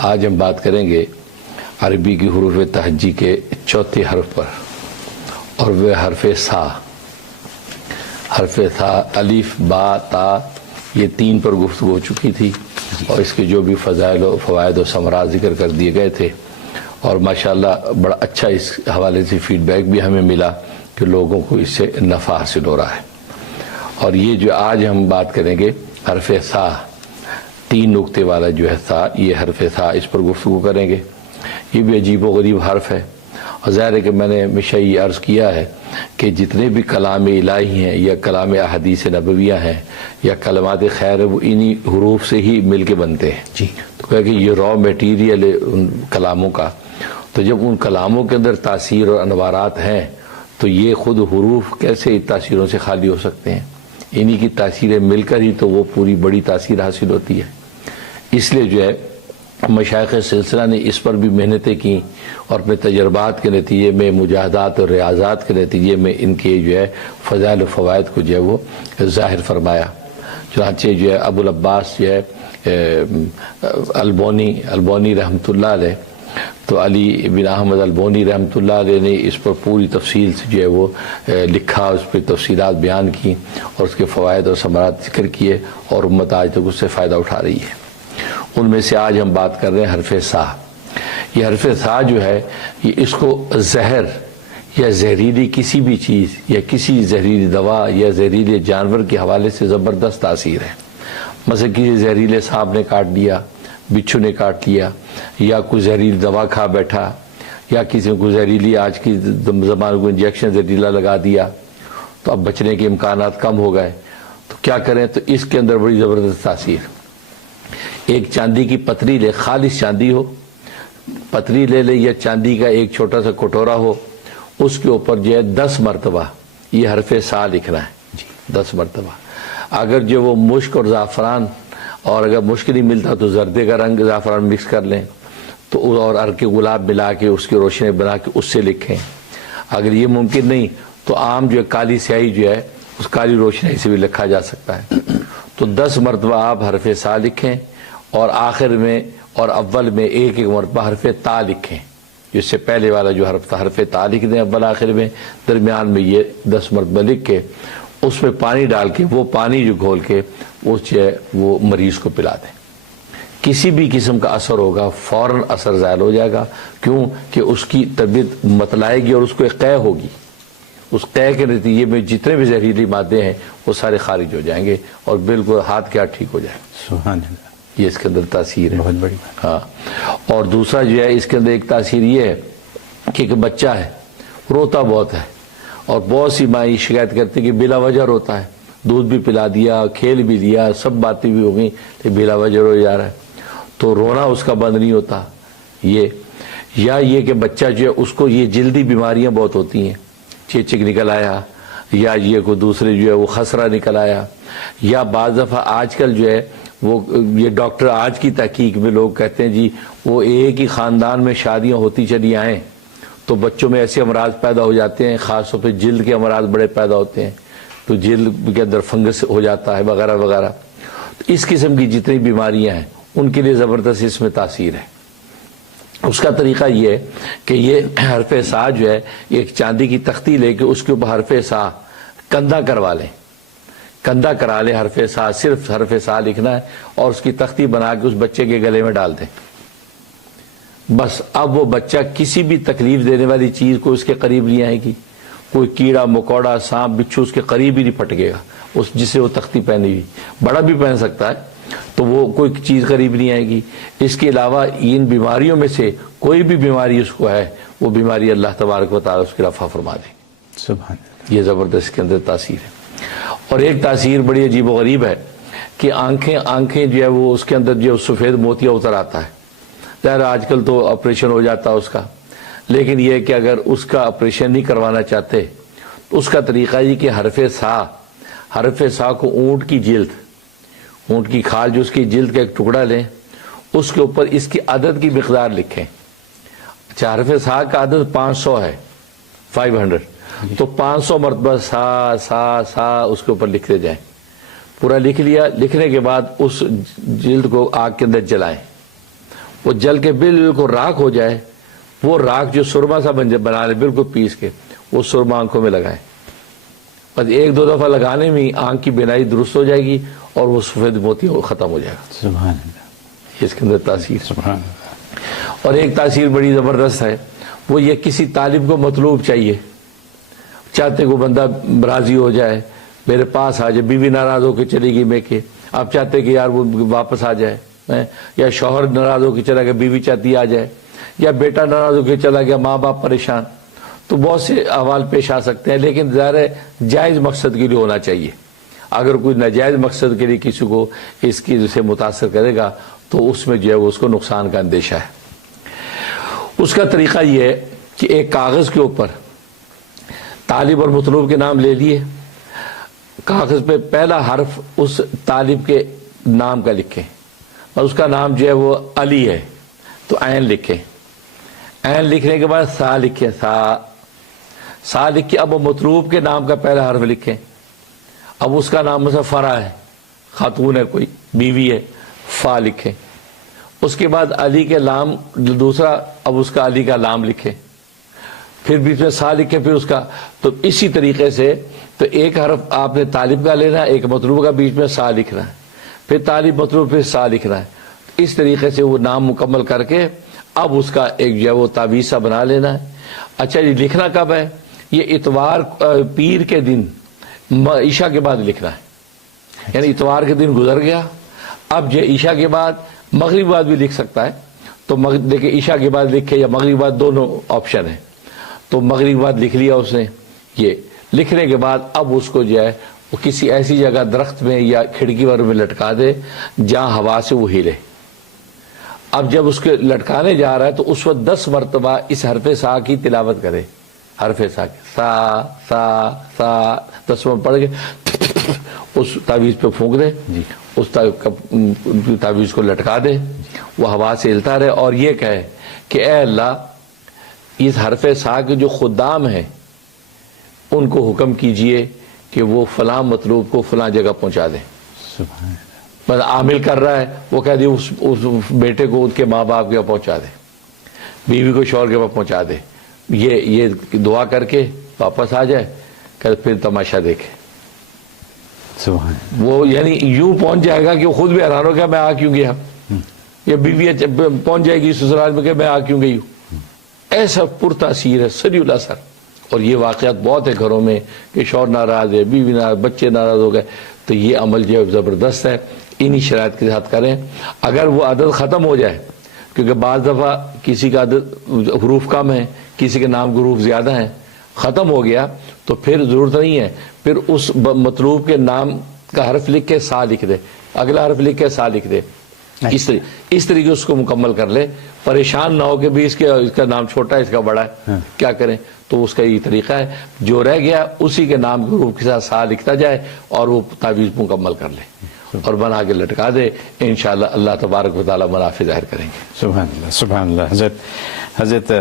آج ہم بات کریں گے عربی کی حروف تہجی کے چوتھے حرف پر، اور وہ حرف سا۔ حرف سا، الف با تا، یہ تین پر گفتگو ہو چکی تھی اور اس کے جو بھی فضائل و فوائد و ثمرات ذکر کر دیے گئے تھے، اور ماشاءاللہ بڑا اچھا اس حوالے سے فیڈ بیک بھی ہمیں ملا کہ لوگوں کو اس سے نفع حاصل ہو رہا ہے۔ اور یہ جو آج ہم بات کریں گے حرف سا، تین نقطے والا جو ہے سا، یہ حرف سا، اس پر گفتگو کریں گے۔ یہ بھی عجیب و غریب حرف ہے، اور ظاہر ہے کہ میں نے ہمیشہ یہ عرض کیا ہے کہ جتنے بھی کلام الہی ہیں یا کلام احادیث نبویہ ہیں یا کلمات خیر، وہ انہی حروف سے ہی مل کے بنتے ہیں۔ جی، تو کہ یہ را میٹیریل ہے ان کلاموں کا، تو جب ان کلاموں کے اندر تاثیر اور انوارات ہیں تو یہ خود حروف کیسے تاثیروں سے خالی ہو سکتے ہیں؟ انہی کی تاثیریں مل کر ہی تو وہ پوری بڑی تاثیر حاصل ہوتی ہے۔ اس لیے جو ہے مشائخ سلسلہ نے اس پر بھی محنتیں کی، اور اپنے تجربات کے نتیجے میں، مجاہدات اور ریاضات کے نتیجے میں ان کے جو ہے فضائل و فوائد کو جو ہے وہ ظاہر فرمایا۔ چنانچہ جو ہے ابو العباس جو ہے البونی رحمۃ اللہ علیہ، تو علی بن احمد البونی رحمۃ اللہ علیہ نے اس پر پوری تفصیل سے جو ہے وہ لکھا، اس پہ تفصیلات بیان کی اور اس کے فوائد اور ثمرات ذکر کیے، اور امت آج تک اس سے فائدہ اٹھا رہی ہے۔ ان میں سے آج ہم بات کر رہے ہیں حرف سا۔ یہ حرف سا جو ہے، یہ اس کو زہر یا زہریلی کسی بھی چیز یا کسی زہریلی دوا یا زہریلے جانور کے حوالے سے زبردست تاثیر ہے۔ مثلا کسی زہریلے سانپ نے کاٹ دیا، بچھو نے کاٹ لیا، یا کوئی زہریلی دوا کھا بیٹھا، یا کسی کو زہریلی، آج کی زمانے کو انجیکشن زہریلا لگا دیا تو اب بچنے کے امکانات کم ہو گئے، تو کیا کریں؟ تو اس کے اندر بڑی زبردست تاثیر۔ ایک چاندی کی پتری لے، خالص چاندی ہو، پتری لے لے، یا چاندی کا ایک چھوٹا سا کٹورا ہو، اس کے اوپر جو ہے 10 مرتبہ یہ حرف سا لکھنا ہے، 10 مرتبہ۔ اگر جو وہ مشک اور زعفران، اور اگر مشک نہیں ملتا تو زردے کا رنگ زعفران مکس کر لیں، تو اور عرق گلاب ملا کے اس کی روشنی بنا کے اس سے لکھیں۔ اگر یہ ممکن نہیں تو عام جو ہے کالی سیاہی جو ہے، اس کالی روشنی سے بھی لکھا جا سکتا ہے۔ تو 10 مرتبہ آپ حرف سا لکھیں، اور آخر میں اور اول میں ایک مرتبہ حرف تا لکھیں۔ جس سے پہلے والا جو حرف تھا، حرف تا لکھ دیں اول آخر میں، درمیان میں یہ 10 مرتبہ لکھ کے اس میں پانی ڈال کے، وہ پانی جو گھول کے وہ مریض کو پلا دیں۔ کسی بھی قسم کا اثر ہوگا، فوراً اثر زائل ہو جائے گا۔ کیوں کہ اس کی طبیعت متلائے گی اور اس کو ایک قے ہوگی۔ اس قے کے نتیجے میں جتنے بھی زہریلی مادے ہیں وہ سارے خارج ہو جائیں گے، اور بالکل ہاتھ کے ہاتھ ٹھیک ہو جائیں گے۔ سبحان اللہ، یہ اس کے اندر تاثیر ہے، بہت بڑی بات۔ ہاں۔ اور دوسرا جو ہے اس کے اندر ایک تاثیر یہ ہے کہ ایک بچہ ہے، روتا بہت ہے، اور بہت سی مائیں شکایت کرتی کہ بلا وجہ روتا ہے، دودھ بھی پلا دیا، کھیل بھی دیا، سب باتیں بھی ہو گئیں، لیکن بلا وجہ رو جا رہا ہے، تو رونا اس کا بند نہیں ہوتا۔ یہ کہ بچہ جو ہے اس کو یہ جلدی بیماریاں بہت ہوتی ہیں، چیچک نکل آیا، یا یہ کوئی دوسرے جو ہے وہ خسرہ نکل آیا، یا بعض دفعہ آج کل جو ہے وہ یہ ڈاکٹر آج کی تحقیق میں لوگ کہتے ہیں جی وہ ایک ہی خاندان میں شادیاں ہوتی چلی آئیں تو بچوں میں ایسے امراض پیدا ہو جاتے ہیں، خاص طور پہ جلد کے امراض بڑے پیدا ہوتے ہیں، تو جلد کے اندر فنگس ہو جاتا ہے وغیرہ وغیرہ۔ تو اس قسم کی جتنی بیماریاں ہیں ان کے لیے زبردست اس میں تاثیر ہے۔ اس کا طریقہ یہ ہے کہ یہ حرف سا جو ہے، ایک چاندی کی تختی لے کے اس کے اوپر حرف سا کندھا کروا لیں، کندھا کرا لیں حرف سا، صرف حرف سا لکھنا ہے، اور اس کی تختی بنا کے اس بچے کے گلے میں ڈال دیں۔ بس اب وہ بچہ کسی بھی تکلیف دینے والی چیز کو اس کے قریب نہیں آئے گی، کوئی کیڑا مکوڑا سانپ بچھو اس کے قریب ہی نہیں پھٹکے گا، اس جسے وہ تختی پہنی ہوئی، بڑا بھی پہن سکتا ہے، تو وہ کوئی چیز قریب نہیں آئے گی۔ اس کے علاوہ ان بیماریوں میں سے کوئی بھی بیماری اس کو ہے، وہ بیماری اللہ تبارک و تعالیٰ اس کی رفع فرما دے۔ سبحان اللہ، یہ زبردست کے اندر تاثیر ہے۔ اور ایک تاثیر بڑی عجیب و غریب ہے کہ آنکھیں جو ہے وہ اس کے اندر جو سفید موتیا اتر آتا ہے۔ ظاہر آج کل تو آپریشن ہو جاتا ہے اس کا، لیکن یہ کہ اگر اس کا آپریشن نہیں کروانا چاہتے تو اس کا طریقہ یہ کہ حرف سا کو اونٹ کی کھال جو اس کی جلد کا ایک ٹکڑا لیں، اس کے اوپر اس کی عدد کی مقدار لکھیں۔ اچھا، حرف سا کا عدد 500 ہے، 500، تو 500 مرتبہ سا سا سا اس کے اوپر لکھتے جائیں۔ پورا لکھ لیا، لکھنے کے بعد اس جلد کو آگ کے اندر جلائیں، وہ جل کے بالکل راکھ ہو جائے، وہ راکھ جو سرما سا بنا لے بالکل پیس کے، وہ سرما آنکھوں میں لگائیں، بس 1-2 دفعہ لگانے میں آنکھ کی بینائی درست ہو جائے گی اور وہ سفید موتی ختم ہو جائے گا۔ سبحان اللہ، اس کے اندر تاثیر۔ سبحان اللہ۔ اور ایک تاثیر بڑی زبردست ہے، وہ یہ کسی طالب کو مطلوب چاہیے، چاہتے کہ وہ بندہ راضی ہو جائے، میرے پاس آ جائے، بیوی ناراض ہو کے چلی گئی میں کہ آپ چاہتے کہ یار وہ واپس آ جائے، یا شوہر ناراض ہو کے چلا گیا، بیوی چاہتی آ جائے، یا بیٹا ناراض ہو کے چلا گیا، ماں باپ پریشان، تو بہت سے احوال پیش آ سکتے ہیں، لیکن ظاہر ہے جائز مقصد کے لیے ہونا چاہیے۔ اگر کوئی ناجائز مقصد کے لیے کسی کو اس کی سے متاثر کرے گا تو اس میں جو ہے وہ اس کو نقصان کا اندیشہ ہے۔ اس کا طریقہ یہ ہے کہ ایک کاغذ کے اوپر طالب اور مطلوب کے نام لے لیے، کاغذ پہ پہلا حرف اس طالب کے نام کا لکھیں، اور اس کا نام جو ہے وہ علی ہے تو عین لکھیں، عین لکھنے کے بعد سا لکھیں، سا لکھ کے اب وہ مطلوب کے نام کا پہلا حرف لکھیں، اب اس کا نام مثلا فرا ہے، خاتون ہے کوئی، بیوی ہے، فا لکھیں، اس کے بعد علی کے لام دوسرا، اب اس کا علی کا لام لکھیں، پھر بیچ میں سا لکھیں، پھر اس کا، تو اسی طریقے سے تو ایک حرف آپ نے طالب کا لینا ہے، ایک مطلوب کا، بیچ میں سا لکھنا ہے، پھر طالب مطلوب، پھر سا لکھنا ہے، اس طریقے سے وہ نام مکمل کر کے اب اس کا ایک جو ہے وہ تعویذ سا بنا لینا ہے۔ اچھا یہ لکھنا کب ہے؟ یہ اتوار پیر کے دن عشاء کے بعد لکھنا ہے، یعنی اتوار کے دن گزر گیا، اب جو عشاء کے بعد، مغرب بعد بھی لکھ سکتا ہے، تو دیکھیں عشاء کے بعد لکھے یا مغرب بعد، دونوں آپشن ہیں، تو مغرب بعد لکھ لیا اس نے، یہ لکھنے کے بعد اب اس کو جو ہے وہ کسی ایسی جگہ درخت میں یا کھڑکی ور میں لٹکا دے جہاں ہوا سے وہ ہلے۔ اب جب اس کے لٹکانے جا رہا ہے تو اس وقت 10 مرتبہ اس حرف سا کی تلاوت کرے، حرف سا کی، سا سا سا 10 مرتبہ پڑھ کے اس تعویذ پہ پھونک دے، اس تعویذ کو لٹکا دے، وہ ہوا سے ہلتا رہے، اور یہ کہے کہ اے اللہ اس حرف سا کے جو خدام ہیں ان کو حکم کیجئے کہ وہ فلاں مطلوب کو فلاں جگہ پہنچا دیں۔ سبحان بس عامل کر رہا ہے، وہ کہہ دے اس بیٹے کو ان کے ماں باپ کے پاس پہنچا دے، بیوی کو شوہر کے پاس پہنچا دے، یہ دعا کر کے واپس آ جائے، کہ پھر تماشا دیکھے۔ سبحان وہ یعنی یوں پہنچ جائے گا کہ وہ خود بھی حیران ہوگا میں آ کیوں گیا، یا بیوی پہنچ جائے گی سسرال میں کہ میں آ کیوں گئی ہوں۔ ایسا پرتاثیر ہے، سری الاثر، اور یہ واقعات بہت ہے گھروں میں کہ شوہر ناراض ہے، بیوی ناراض، بچے ناراض ہو گئے، تو یہ عمل جو ہے زبردست ہے، انہی شرائط کے ساتھ کریں۔ اگر وہ عدد ختم ہو جائے، کیونکہ بعض دفعہ کسی کا عدد حروف کم ہے، کسی کے نام کے حروف زیادہ ہیں، ختم ہو گیا تو پھر ضرورت نہیں ہے، پھر اس مطلوب کے نام کا حرف لکھ کے سا لکھ دے، اگلا حرف لکھ کے سا لکھ دے، اس طریقے اس کو مکمل کر لے، پریشان نہ ہو کہ بھی اس کا نام چھوٹا ہے، اس کا بڑا ہے، کیا کریں؟ تو اس کا یہ طریقہ ہے، جو رہ گیا اسی کے نام کے حروف کے ساتھ سا لکھتا جائے اور وہ تعویذ مکمل کر لے اور بنا کے لٹکا دے، انشاءاللہ اللہ تبارک و تعالی منافع ظاہر کریں گے۔ سبحان اللہ، سبحان اللہ۔ حضرت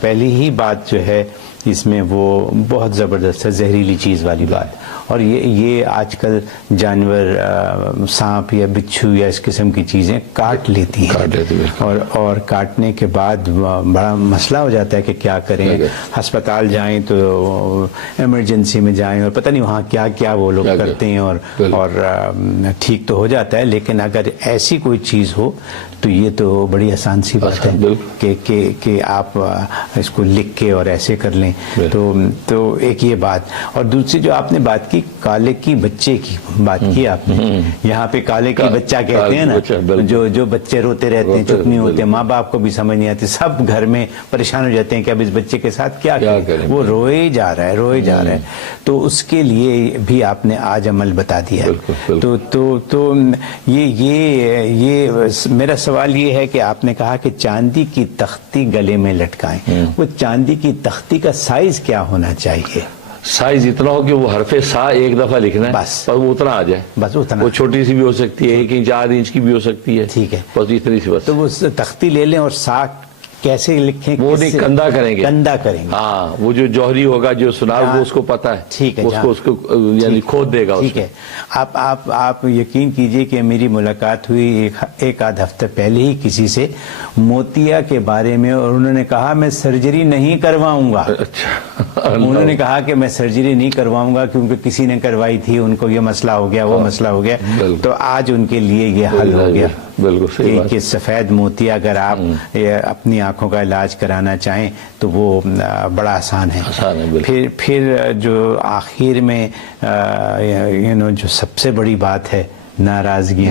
پہلی ہی بات جو ہے اس میں وہ بہت زبردست ہے، زہریلی چیز والی بات، اور یہ آج کل جانور سانپ یا بچھو یا اس قسم کی چیزیں کاٹ لیتی ہیں، اور کاٹنے کے بعد بڑا مسئلہ ہو جاتا ہے کہ کیا کریں، ہسپتال جائیں تو ایمرجنسی میں جائیں اور پتہ نہیں وہاں کیا کیا وہ لوگ کرتے ہیں، اور ٹھیک تو ہو جاتا ہے، لیکن اگر ایسی کوئی چیز ہو تو یہ تو بڑی آسان سی بات ہے کہ آپ اس کو لکھ کے اور ایسے کر لیں۔ تو ایک یہ بات، اور دوسری جو آپ نے بات کی کالے کی بچے کی بات کی آپ نے، یہاں پہ کالے کی بچہ کہتے ہیں نا، جو بچے روتے رہتے ہیں، چپ نہیں ہوتے، ماں باپ کو بھی سمجھ نہیں آتی، سب گھر میں پریشان ہو جاتے ہیں کہ اب اس بچے کے ساتھ کیا کریں، وہ روئے جا رہا ہے، تو اس کے لیے بھی آپ نے آج عمل بتا دیا ہے۔ تو یہ میرا سوال یہ ہے کہ آپ نے کہا کہ چاندی کی تختی گلے میں لٹکائیں، وہ چاندی کی تختی کا سائز کیا ہونا چاہیے؟ سائز اتنا ہو کہ وہ حرف سا ایک دفعہ لکھنا ہے، بس وہ اتنا آ جائے، بس اتنا، وہ چھوٹی سی بھی ہو سکتی ہے، 1 انچ 8 انچ کی بھی ہو سکتی ہے، ٹھیک ہے، بس اتنی سی، بس تو وہ تختی لے لیں اور سا کیسے لکھیں، وہ کس نہیں سے- کندہ کریں گے، کندہ کریں گے. ہاں وہ جو جوہری ہوگا جو سنار وہ اس کو پتا ہے، ٹھیک ہے، اس کو یعنی کھود دے گا اس ٹھیک ہے. آپ یقین کیجئے کہ میری ملاقات ہوئی ایک آدھ ہفتہ پہلے ہی کسی سے موتیا کے بارے میں، اور انہوں نے کہا میں سرجری نہیں کرواؤں گا. اچھا انہوں نے کہا کہ میں سرجری نہیں کرواؤں گا کیونکہ کسی نے کروائی تھی، ان کو یہ مسئلہ ہو گیا، وہ مسئلہ ہو گیا. تو آج ان کے لیے یہ حل ہو گیا. بالکل صحیح بات. کہ سفید موتیا اگر آپ اپنی آنکھوں کا علاج کرانا چاہیں تو وہ بڑا آسان ہے. آسان ہے بالکل. پھر جو آخر میں جو سب سے بڑی بات ہے، ناراضگی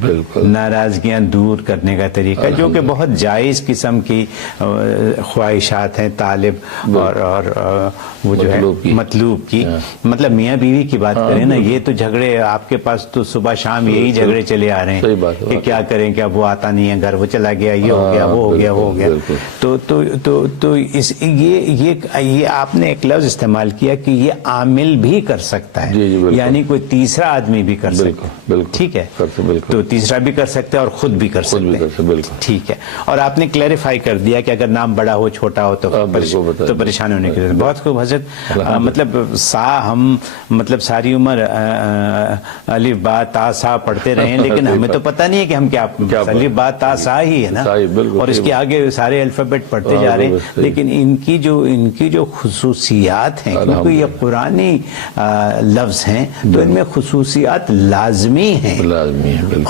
بالکل ناراضگیاں دور کرنے کا طریقہ، جو کہ بہت جائز قسم کی خواہشات ہیں طالب اور وہ جو ہے مطلوب کی. مطلب میاں بیوی کی بات کریں نا، یہ تو جھگڑے آپ کے پاس تو صبح شام یہی جھگڑے چلے آ رہے ہیں کہ کیا کریں، کیا وہ آتا نہیں ہے گھر، وہ چلا گیا، یہ ہو گیا، وہ ہو گیا، وہ ہو گیا. تو یہ آپ نے ایک لفظ استعمال کیا کہ یہ عامل بھی کر سکتا ہے، یعنی کوئی تیسرا آدمی بھی کر سکتا ہے. ٹھیک ہے، تو تیسرا بھی کر سکتے ہیں اور خود بھی کر سکتے ہیں. ٹھیک ہے. اور آپ نے کلیریفائی کر دیا کہ اگر نام بڑا ہو چھوٹا ہو تو پریشان ہونے کی ضرورت. بہت خوب حضرت. مطلب ہم مطلب ساری عمر الف با تا سا پڑھتے رہے ہیں، لیکن ہمیں تو پتہ نہیں ہے کہ ہم کیا الف با تا سا ہی ہے نا، اور اس کے آگے سارے الفابیٹ پڑھتے جا رہے ہیں. لیکن ان کی جو خصوصیات ہیں، کیونکہ یہ قرآنی لفظ ہیں تو ان میں خصوصیات لازمی ہیں. لازمی ہے بالکل.